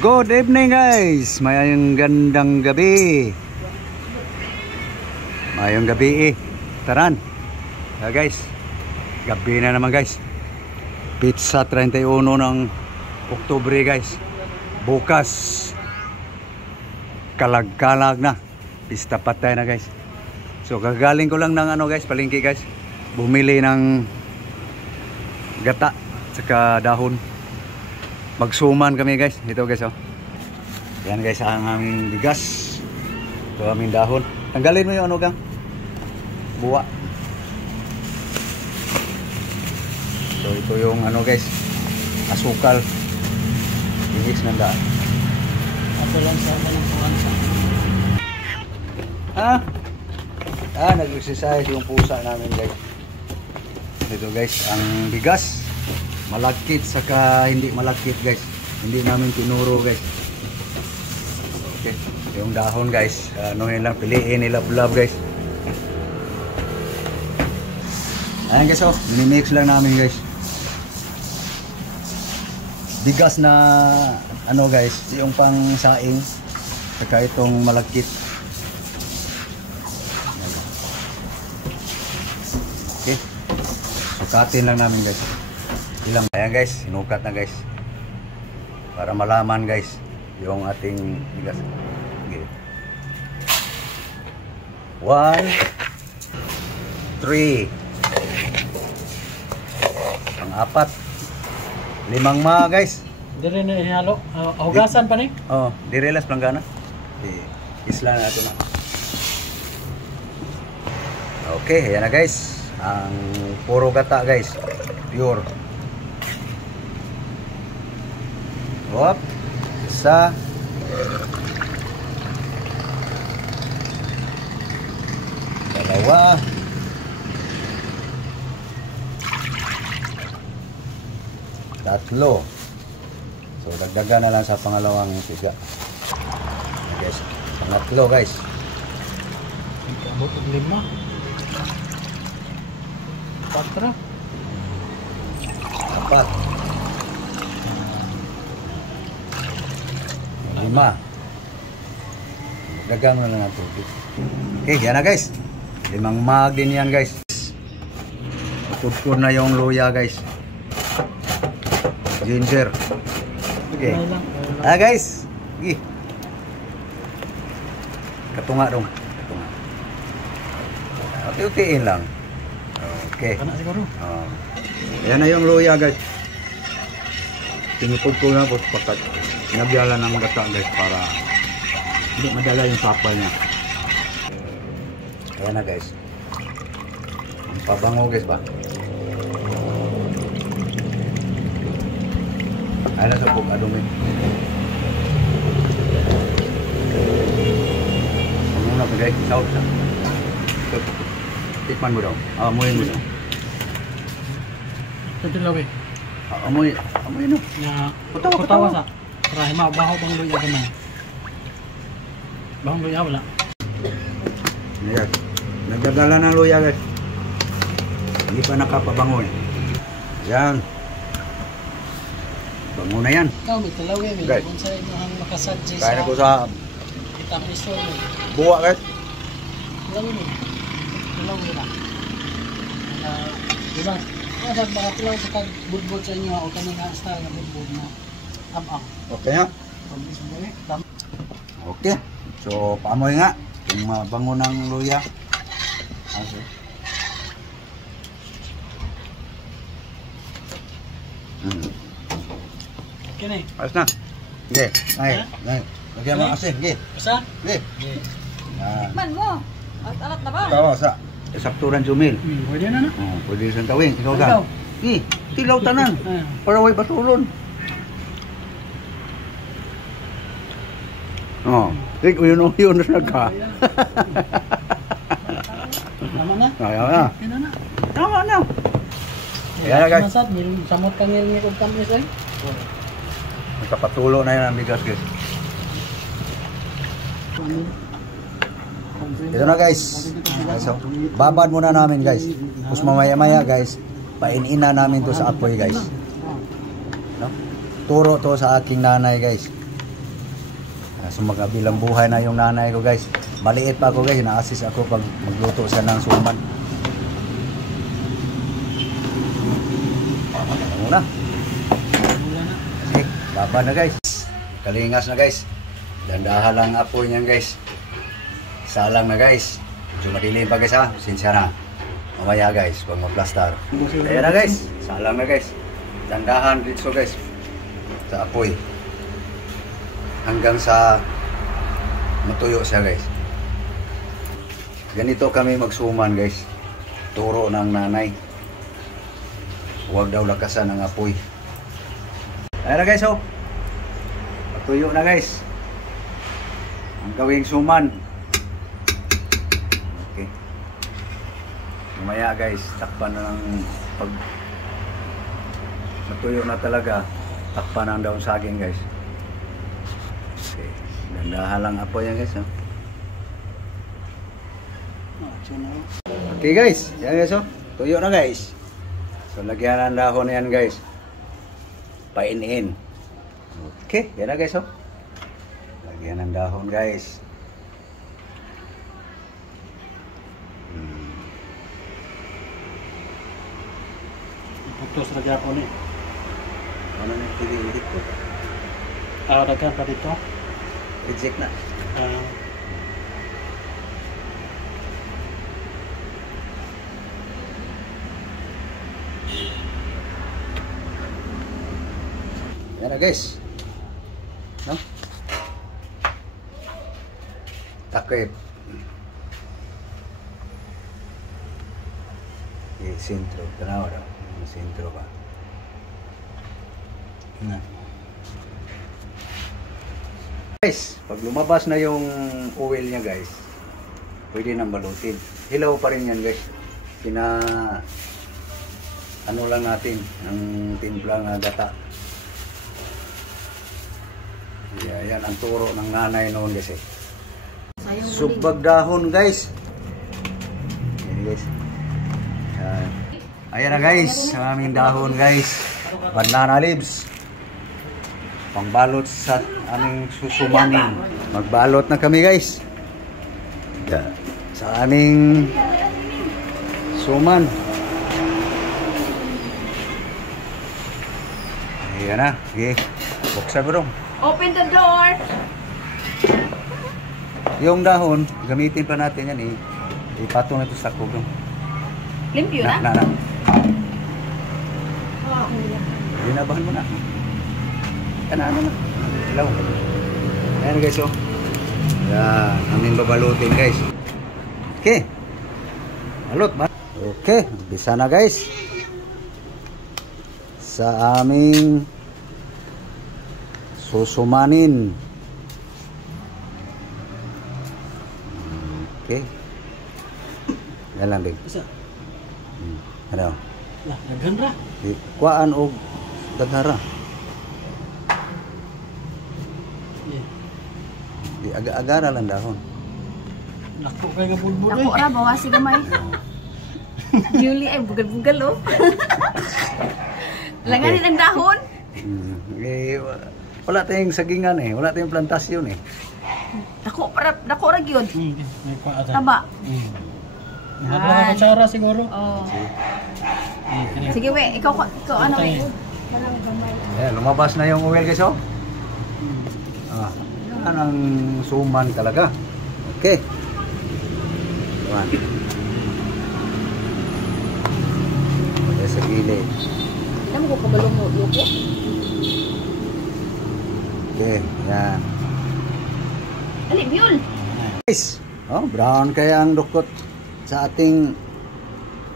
Good evening guys, mayong gandang gabi. Mayong gabi taran. Guys, gabi na naman guys. Pizza 31 ng Oktubre guys. Bukas kalag-kalag na. Pista patay na guys. So kagaling ko lang ng guys, palengke guys. Bumili ng gata saka dahon. Magsuman kami guys. Ito guys oh. Yan guys ang aming bigas. Ito aming dahon. Tanggalin mo yung gang. Buwa. So ito yung guys. Asukal. Bigas ng daan. Ako lang sa ng puwansa. Nag-exercise yung pusa namin guys. Ito guys ang bigas. Malagkit saka hindi malagkit guys. Hindi namin tinuro guys. Okay. Yung dahon guys. Anuhin lang. Piliin nila love guys. Ayan guys oh. Minimix lang namin guys. Bigas na guys. Yung pang saing. Saka itong malagkit. Okay. Sukatin lang namin guys. Ilang ayan guys, sinukat na guys. Para malaman guys yung ating bigas. Okay. 1 3 pang-apat 5 guys. Dire na inhalo. Hugasan pa ni? Oh, direlas planggana. Isla natin na. Okay, ayan na guys. Ang puro gata guys. Pure. Hop. Isa. Dalawa. Tatlo. So dagdagan na lang sa pangalawang tiga. Guys, pangatlo guys. Abot og 5. 4. 4. 5. Dagang na lang ang tubig. Okay, yan na guys. 5 mag din yan guys. Pupur na yung luya guys. Ginger. Okay. Guys. Sige. Katunga dong. Katunga. Okay lang. Okay. Kana siguro. Yan na yung luya guys. Tinupod ko na po pakat. Nagyala ng gata guys para hindi madala yung sapal niya. Ayan na guys. Ang pabango guys ba? Ayan na sa pag-adumi. Ang muna pa guys. Saot na. Tikman mo daw. Amuyin mo daw. Ito lawi. Amuy no. Na kutawa sa. Para mabaho bang luya gamay. Bahong luya wala. Ayan. Nagdadala ng luya guys. Hindi pa nakapabango eh. Yan. Bango na yan. Ikaw may talawi may guys. kung sa imong makasuggest. Kaya na ko sa itapiso mo. buwa guys. Talawi mo. Talawi na. Diba? Kaya mga tilaw sa budbud sa inyo o kanina style na budbud na am-am. Okay ha? Okay. So, paamoy nga. Yung mabango ng luya. Okay. Okay na eh. Ayos na. Sige. Ay. Lagyan mo asin. Sige. Basta? Sige. Man mo. Alat na ba? Tawa sa. Sakturan jumil. Pwede na na. Pwede isang tawing. Ikaw ka. Sige. Tilaw tanan. Para way batulon. Rik, uyun na nagka. Tama na? Ayaw na. Kaya na. Tama na. Ayan na guys. Masat, samot ka ngil kong tamis eh. Magkapatulo na yan ang bigas guys. Ito na guys. So, babad muna namin guys. Tapos mamaya-maya guys, painin-ina namin to sa apoy guys. No? Turo to sa aking nanay guys. Sumagabilang buhay na yung nanay ko guys. Maliit pa ako guys, na-assist ako pag magluto siya ng suman. Muna. Sige, baba na guys. Kalingas na guys. Dandahan lang apoy niyan guys. Salang na guys. Medyo madilim pa guys ha. Sinsya na. Mamaya guys, pag mag-plaster. Ayan na guys. Salang na guys. Dandahan dito guys. Sa apoy. Hanggang sa matuyo siya guys. Ganito kami magsuman guys. Turo ng nanay. Huwag daw lakasan ng apoy. Ayan na guys oh. Matuyo na guys. Ang gawing suman. Okay. Mamaya guys, takpan na ng pag matuyo na talaga. Takpan na ang daon saging guys. Okay. Dandahan lang apoy yan guys. Oh. Okay guys, yan guys oh. Tuyo na guys. So lagyan ng dahon na yan guys. Painin. Okay, yan na guys oh. Lagyan ng dahon guys. Putos na Japon eh. Ano na pili-ilit ko? Daghan pa dito. Reject na. Yan na guys. No? Takip. Sentro. Tanawa daw. Sentro ba? Na. Guys, pag lumabas na yung oil niya guys, pwede nang balutin. Hilaw pa rin yan guys. Ano lang natin ng timplang gata. Yeah, yan ang turo ng nanay noon kasi. Sugbag dahon guys. Ayan guys. Ayan na guys, ang aming dahon guys. Banana leaves. Pangbalot sa aming susumanin. Magbalot na kami guys. Sa aming suman. Ayan na. Okay. Buksan ko dong. Open the door! Yung dahon, gamitin pa natin yan eh. Ipatong na ito sa kubong. Limpyo na? Na. Dinabahan mo na. Ano na. Hello. Ayan guys oh. Yan. Aming babalutin guys. Okay. Balot ba? Okay. Bisa na guys. Sa aming susumanin. Okay. Yan lang din. Isa. Ano? Daghan ra. Kuhaan o daghara. Di aga-agara lang dahon. Lako kay nga bulbul Ako ra, bawasi gamay. Yuli ay bugal-bugal oh. Langanin ang dahon. Wala tayong sagingan eh. Wala tayong plantasyon eh. Dako ra gyud. May paata. Taba. Hadla ka kutsara siguro. Oh. Sige we, ikaw ano we? Ayan, lumabas na yung oil guys oh. Yan ang suman talaga. Okay. Ayan. Pagka sa gilid. Alam ko kabalong mo loko. Okay, yan. Ali, Biol. Guys, oh, brown kaya ang dukot sa ating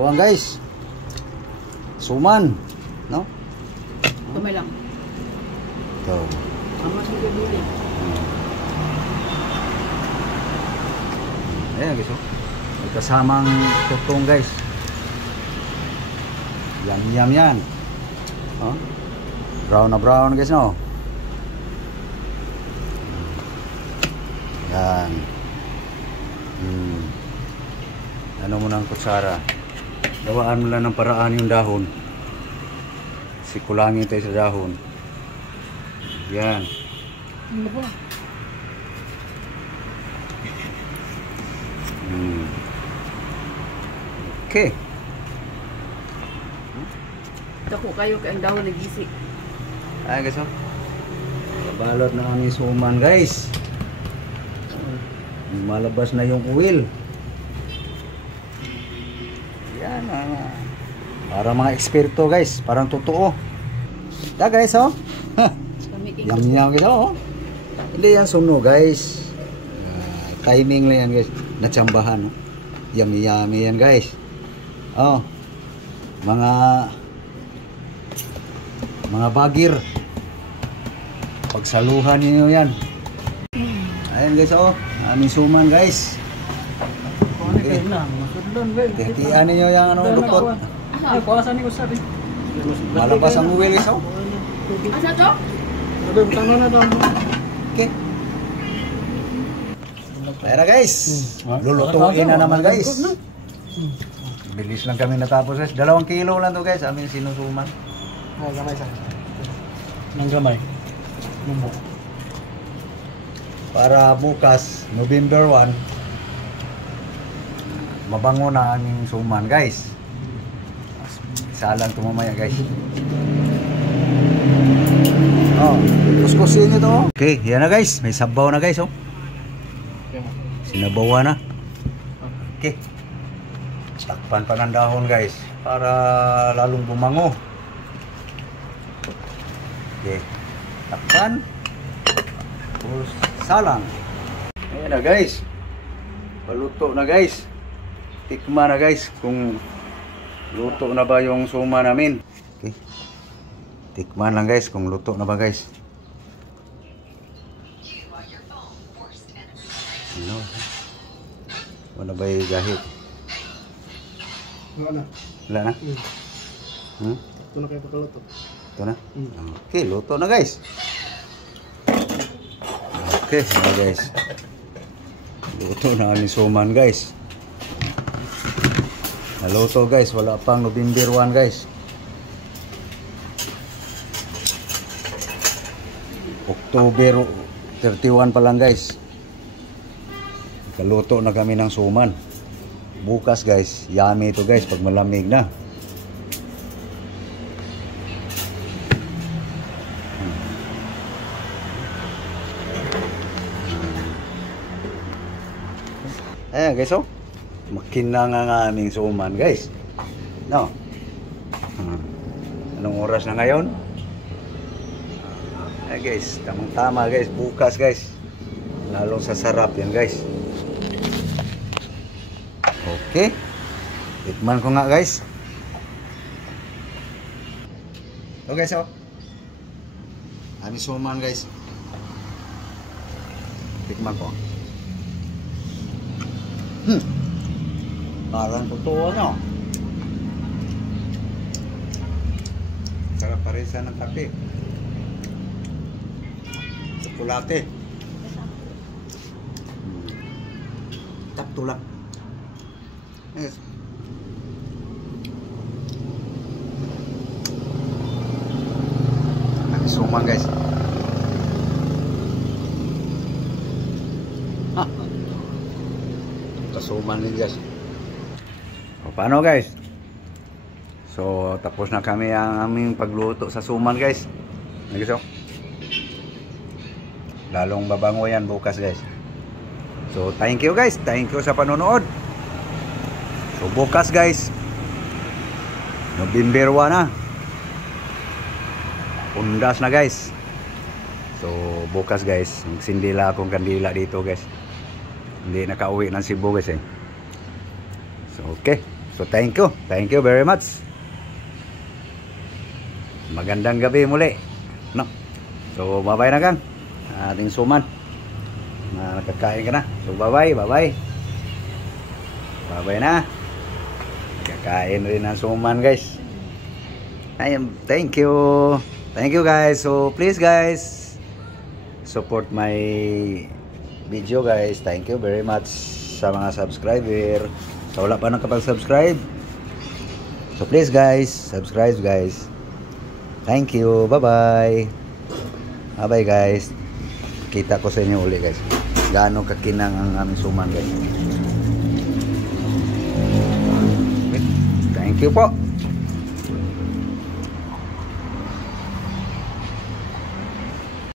kuwang guys. Suman, no? Tumay lang. Ito. Ama sa bibili. Ayan guys, oh. May kasamang tutong guys. Yum yan. Oh. Brown na brown guys, no? Yan. Ano mo ng kutsara. Gawaan mo lang ng paraan yung dahon. Sikulangin tayo sa dahon. Yan. Ano ba? Okay. Dako kayo kay ang dahon nagisi. Ayan guys, oh. Balot na aming suman guys. Malabas na yung oil. Yan ah. Para mga eksperto guys, parang totoo. Da guys, oh. Yummy yan guys, oh. Hindi yan sunog guys. Timing lang yan guys. Natsambahan, oh. Yummy yan guys. Oh. Mga bagir. Pagsaluhan niyo yan. Ayan guys, oh. Aming suman guys. Okay. Tihtian niyo yung ano lukot. Ay, kuwasan ni ko sabi. Malabas ang uwi guys, oh. Asa to? Sabi, tama na daw. Okay. Ayan na guys. Lulutuin na naman guys. Bilis lang kami natapos guys. 2 kilo lang to guys. Aming sinusuman. Ay, gamay sa. Nang gamay. Lumbo. Para bukas, November 1, mabango na aming suman guys. Isa lang ito mamaya guys. Oh, kuskusin nyo to. Okay, yan na guys. May sabaw na guys, oh. Sinabawa na. Okay. Takpan pa ng dahon guys. Para lalong bumango. Okay. Takpan. Tapos salang. Ayan na guys. Paluto na guys. Tikma na guys kung luto na ba yung suma namin. Okay. Tikman lang guys kung luto na ba guys. Ano? Wala ba yung gahit? Wala na. Wala na? Ito na kayo pagkaluto. Ito na? Okay, luto na guys. Okay, so guys. Luto na aming suman guys. Naluto guys, wala pang November 1 guys. October 31 pa lang guys. Kaluto na kami ng suman. Bukas guys, yummy ito guys pag malamig na. Ayan guys, oh. Makinang ang aming suman guys. No. Anong oras na ngayon? Ayan guys, tamang tama guys. Bukas guys, lalong sasarap yan guys. Okay. Tikman ko nga guys. So guys, oh. Aming suman guys. Tikman ko. Parang totoo no. Sarap pa rin siya ng kape. Tsokolate. Takto lang. Yes. Suman guys. Kasuman din guys. O, paano guys? So tapos na kami ang aming pagluto sa suman guys. Guys, oh. Lalong babango yan bukas guys. So thank you guys. Thank you sa panonood. So bukas guys, November 1 na. Undas na guys. So bukas guys, magsindila akong kandila dito guys. Hindi nakauwi ng Cebu guys eh. So okay. So thank you very much. Magandang gabi muli, no? So bye bye na gang ating suman na nakakain ka na. So bye bye na. Kakain rin ng suman guys. Thank you guys. So please guys, support my video guys. Thank you very much sa mga subscriber. So wala pa nakapag-subscribe, so please guys, subscribe guys. Thank you. Bye bye guys. Kita ko sa inyo uli guys. Gaano kakinang ang aming suman guys. you po.